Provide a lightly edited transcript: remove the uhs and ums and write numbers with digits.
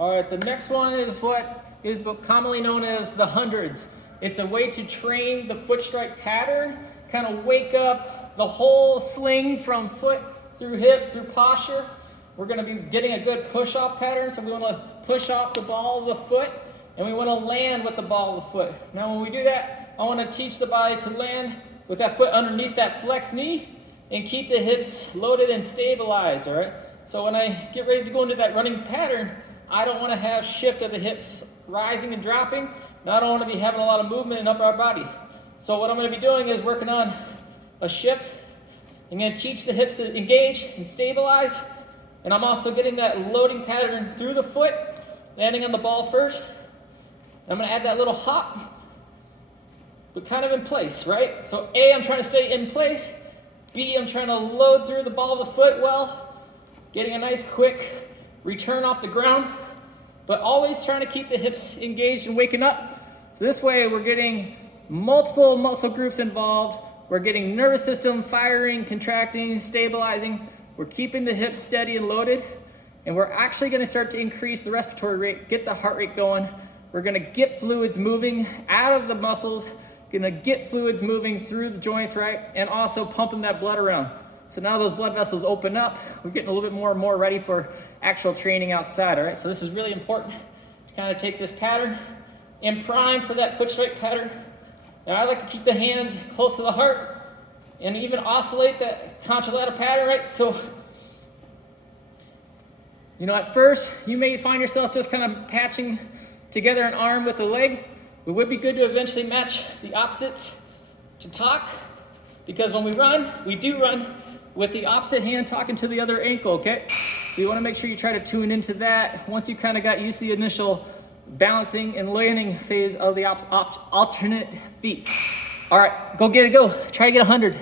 All right, the next one is what is commonly known as the 100's. It's a way to train the foot strike pattern, kind of wake up the whole sling from foot through hip, through posture. We're gonna be getting a good push-off pattern, so we wanna push off the ball of the foot, and we wanna land with the ball of the foot. Now when we do that, I wanna teach the body to land with that foot underneath that flex knee, and keep the hips loaded and stabilized, all right? So when I get ready to go into that running pattern, I don't want to have shift of the hips rising and dropping. Now I don't want to be having a lot of movement in upper body. So what I'm going to be doing is working on a shift. I'm going to teach the hips to engage and stabilize. And I'm also getting that loading pattern through the foot, landing on the ball first. I'm going to add that little hop, but kind of in place, right? So A, I'm trying to stay in place. B, I'm trying to load through the ball of the foot well, getting a nice quick return off the ground, but always trying to keep the hips engaged and waking up. So this way we're getting multiple muscle groups involved. We're getting nervous system firing, contracting, stabilizing. We're keeping the hips steady and loaded, and we're actually going to start to increase the respiratory rate, get the heart rate going. We're going to get fluids moving out of the muscles, going to get fluids moving through the joints, right, and also pumping that blood around. So now those blood vessels open up. We're getting a little bit more and more ready for actual training outside, all right? So this is really important to kind of take this pattern and prime for that foot strike pattern. And I like to keep the hands close to the heart and even oscillate that contralateral pattern, right? So, you know, at first, you may find yourself just kind of patching together an arm with a leg. It would be good to eventually match the opposites to talk, because when we run, we do run with the opposite hand talking to the other ankle, okay? So you wanna make sure you try to tune into that once you kind of got used to the initial balancing and landing phase of the alternate feet. All right, go get it, go. Try to get 100.